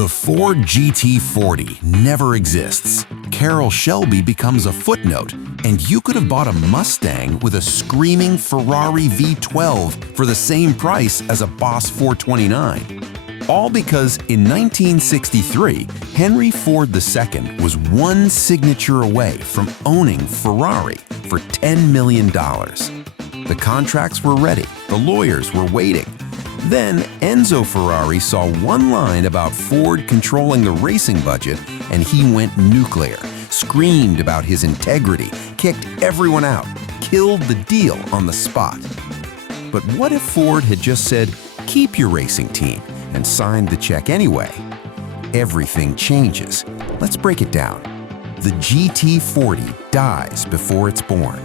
The Ford GT40 never exists. Carroll Shelby becomes a footnote, and you could have bought a Mustang with a screaming Ferrari V12 for the same price as a Boss 429. All because in 1963, Henry Ford II was one signature away from owning Ferrari for $10 million. The contracts were ready, the lawyers were waiting. Then Enzo Ferrari saw one line about Ford controlling the racing budget, and he went nuclear, screamed about his integrity, kicked everyone out, killed the deal on the spot. But what if Ford had just said, "Keep your racing team," and signed the check anyway? Everything changes. Let's break it down. The GT40 dies before it's born.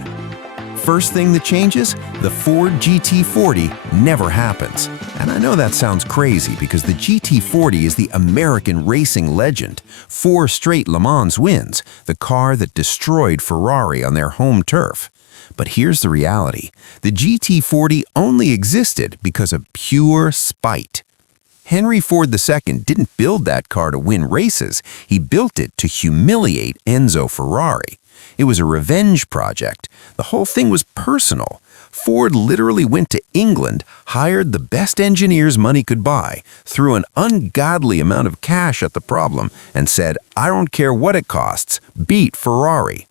First thing that changes, the Ford GT40 never happens. And I know that sounds crazy because the GT40 is the American racing legend. 4 straight Le Mans wins, the car that destroyed Ferrari on their home turf. But here's the reality. The GT40 only existed because of pure spite. Henry Ford II didn't build that car to win races. He built it to humiliate Enzo Ferrari. It was a revenge project. The whole thing was personal. Ford literally went to England, hired the best engineers money could buy, threw an ungodly amount of cash at the problem, and said, "I don't care what it costs, beat Ferrari."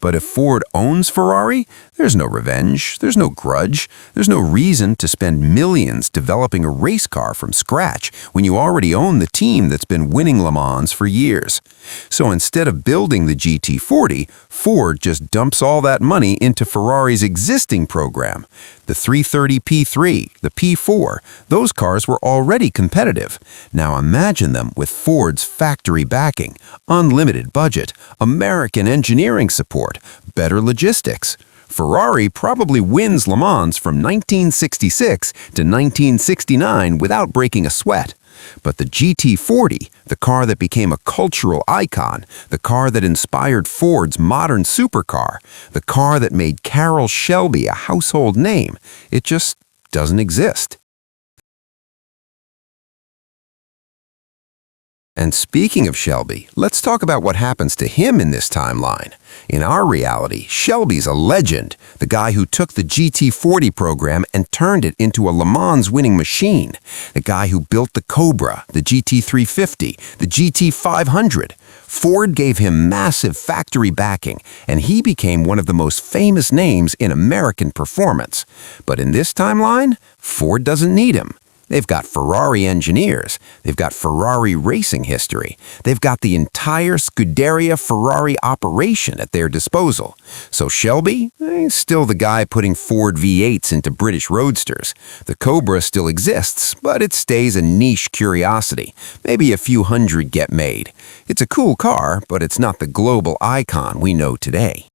But if Ford owns Ferrari, there's no revenge, there's no grudge, there's no reason to spend millions developing a race car from scratch when you already own the team that's been winning Le Mans for years. So instead of building the GT40, Ford just dumps all that money into Ferrari's existing program. The 330 P3, the P4, those cars were already competitive. Now imagine them with Ford's factory backing, unlimited budget, American engineering support, better logistics. Ferrari probably wins Le Mans from 1966 to 1969 without breaking a sweat. But the GT40, the car that became a cultural icon, the car that inspired Ford's modern supercar, the car that made Carroll Shelby a household name, it just doesn't exist. And speaking of Shelby, let's talk about what happens to him in this timeline. In our reality, Shelby's a legend, the guy who took the GT40 program and turned it into a Le Mans winning machine, the guy who built the Cobra, the GT350, the GT500. Ford gave him massive factory backing, and he became one of the most famous names in American performance. But in this timeline, Ford doesn't need him. They've got Ferrari engineers, they've got Ferrari racing history, they've got the entire Scuderia Ferrari operation at their disposal. So Shelby, he's still the guy putting Ford V8s into British roadsters. The Cobra still exists, but it stays a niche curiosity. Maybe a few hundred get made. It's a cool car, but it's not the global icon we know today.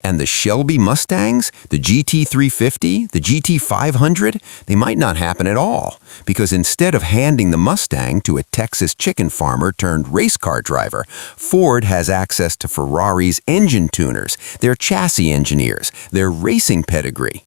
And the Shelby Mustangs, the GT350, the GT500, they might not happen at all, because instead of handing the Mustang to a Texas chicken farmer turned race car driver, Ford has access to Ferrari's engine tuners, their chassis engineers, their racing pedigree.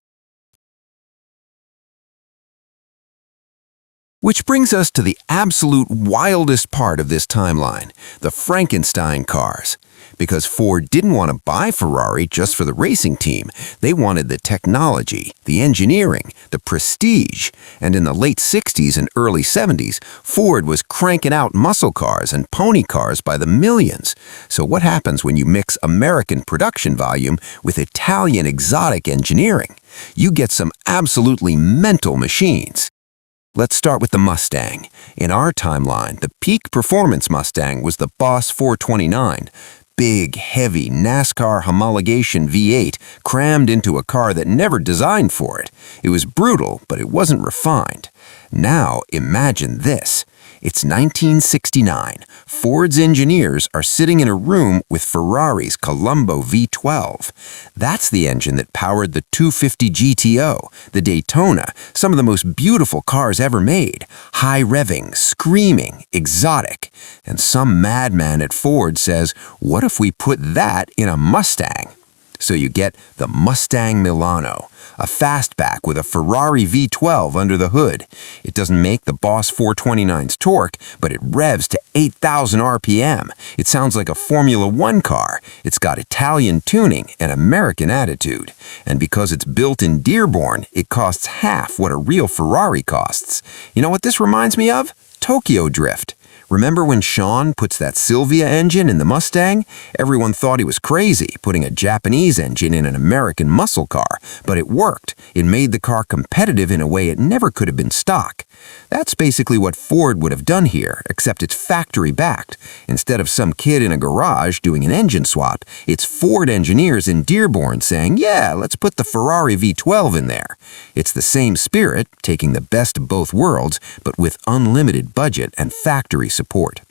Which brings us to the absolute wildest part of this timeline, the Frankenstein cars. Because Ford didn't want to buy Ferrari just for the racing team. They wanted the technology, the engineering, the prestige. And in the late 60s and early 70s, Ford was cranking out muscle cars and pony cars by the millions. So what happens when you mix American production volume with Italian exotic engineering? You get some absolutely mental machines. Let's start with the Mustang. In our timeline, the peak performance Mustang was the Boss 429. Big, heavy NASCAR homologation V8 crammed into a car that never designed for it. It was brutal, but it wasn't refined. Now imagine this. It's 1969. Ford's engineers are sitting in a room with Ferrari's Colombo V12. That's the engine that powered the 250 GTO, the Daytona, some of the most beautiful cars ever made. High-revving, screaming, exotic. And some madman at Ford says, what if we put that in a Mustang? So you get the Mustang Milano, a fastback with a Ferrari V12 under the hood. It doesn't make the Boss 429's torque, but it revs to 8,000 RPM. It sounds like a Formula One car. It's got Italian tuning and American attitude. And because it's built in Dearborn, it costs half what a real Ferrari costs. You know what this reminds me of? Tokyo Drift. Remember when Sean puts that Sylvia engine in the Mustang? Everyone thought he was crazy, putting a Japanese engine in an American muscle car, but it worked. It made the car competitive in a way it never could have been stock. That's basically what Ford would have done here, except it's factory-backed. Instead of some kid in a garage doing an engine swap, it's Ford engineers in Dearborn saying, yeah, let's put the Ferrari V12 in there. It's the same spirit, taking the best of both worlds, but with unlimited budget and factory support.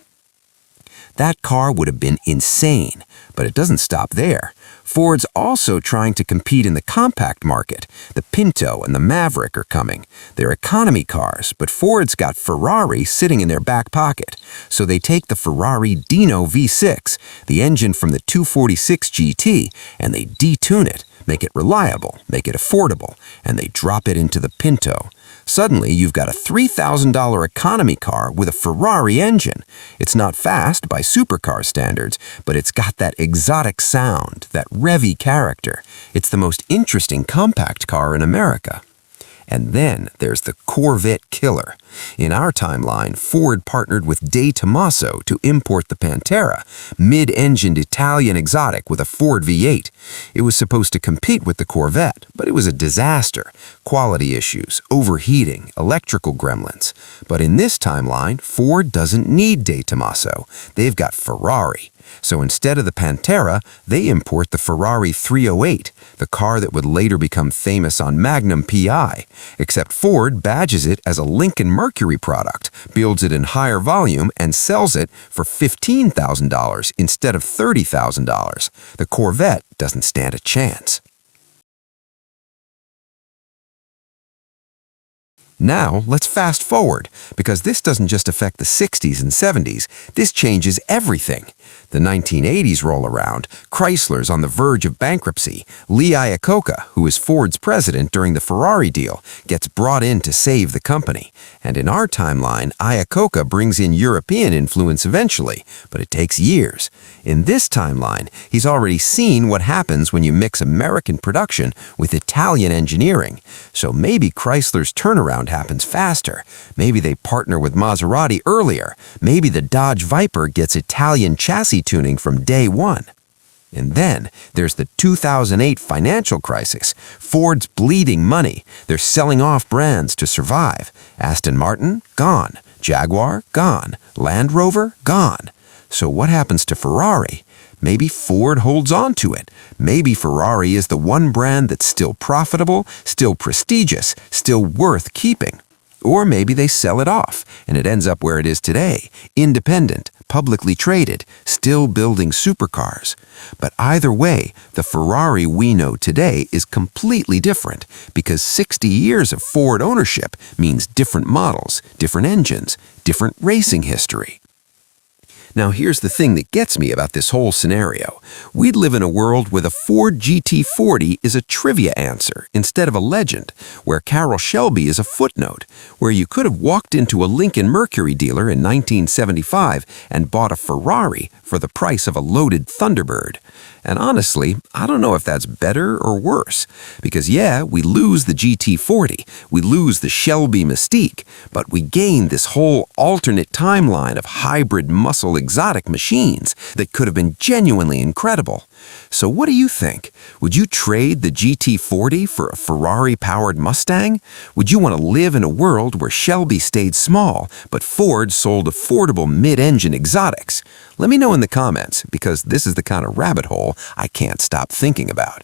That car would have been insane, but it doesn't stop there. Ford's also trying to compete in the compact market. The Pinto and the Maverick are coming. They're economy cars, but Ford's got Ferrari sitting in their back pocket. So they take the Ferrari Dino V6, the engine from the 246 GT, and they detune it, make it reliable, make it affordable, and they drop it into the Pinto. Suddenly, you've got a $3,000 economy car with a Ferrari engine. It's not fast by supercar standards, but it's got that exotic sound, that revvy character. It's the most interesting compact car in America. And then there's the Corvette killer. In our timeline, Ford partnered with De Tomaso to import the Pantera, mid-engined Italian exotic with a Ford V8. It was supposed to compete with the Corvette, but it was a disaster. Quality issues, overheating, electrical gremlins. But in this timeline, Ford doesn't need De Tomaso. They've got Ferrari. So instead of the Pantera, they import the Ferrari 308, the car that would later become famous on Magnum PI. Except Ford badges it as a Lincoln Mercury product, builds it in higher volume, and sells it for $15,000 instead of $30,000. The Corvette doesn't stand a chance. Now, let's fast forward, because this doesn't just affect the 60s and 70s, this changes everything. The 1980s roll around, Chrysler's on the verge of bankruptcy. Lee Iacocca, who is Ford's president during the Ferrari deal, gets brought in to save the company. And in our timeline, Iacocca brings in European influence eventually, but it takes years. In this timeline, he's already seen what happens when you mix American production with Italian engineering. So maybe Chrysler's turnaround happens faster. Maybe they partner with Maserati earlier. Maybe the Dodge Viper gets Italian chassis tuning from day one. And then there's the 2008 financial crisis. Ford's bleeding money. They're selling off brands to survive. Aston Martin, gone. Jaguar, gone. Land Rover, gone. So what happens to Ferrari? Maybe Ford holds on to it. Maybe Ferrari is the one brand that's still profitable, still prestigious, still worth keeping. Or maybe they sell it off, and it ends up where it is today, independent, publicly traded, still building supercars. But either way, the Ferrari we know today is completely different, because 60 years of Ford ownership means different models, different engines, different racing history. Now here's the thing that gets me about this whole scenario. We'd live in a world where the Ford GT40 is a trivia answer instead of a legend, where Carroll Shelby is a footnote, where you could have walked into a Lincoln Mercury dealer in 1975 and bought a Ferrari for the price of a loaded Thunderbird. And honestly, I don't know if that's better or worse, because yeah, we lose the GT40, we lose the Shelby mystique, but we gain this whole alternate timeline of hybrid muscle exotic machines that could have been genuinely incredible. So what do you think? Would you trade the GT40 for a Ferrari-powered Mustang? Would you want to live in a world where Shelby stayed small, but Ford sold affordable mid-engine exotics? Let me know in the comments, because this is the kind of rabbit hole I can't stop thinking about.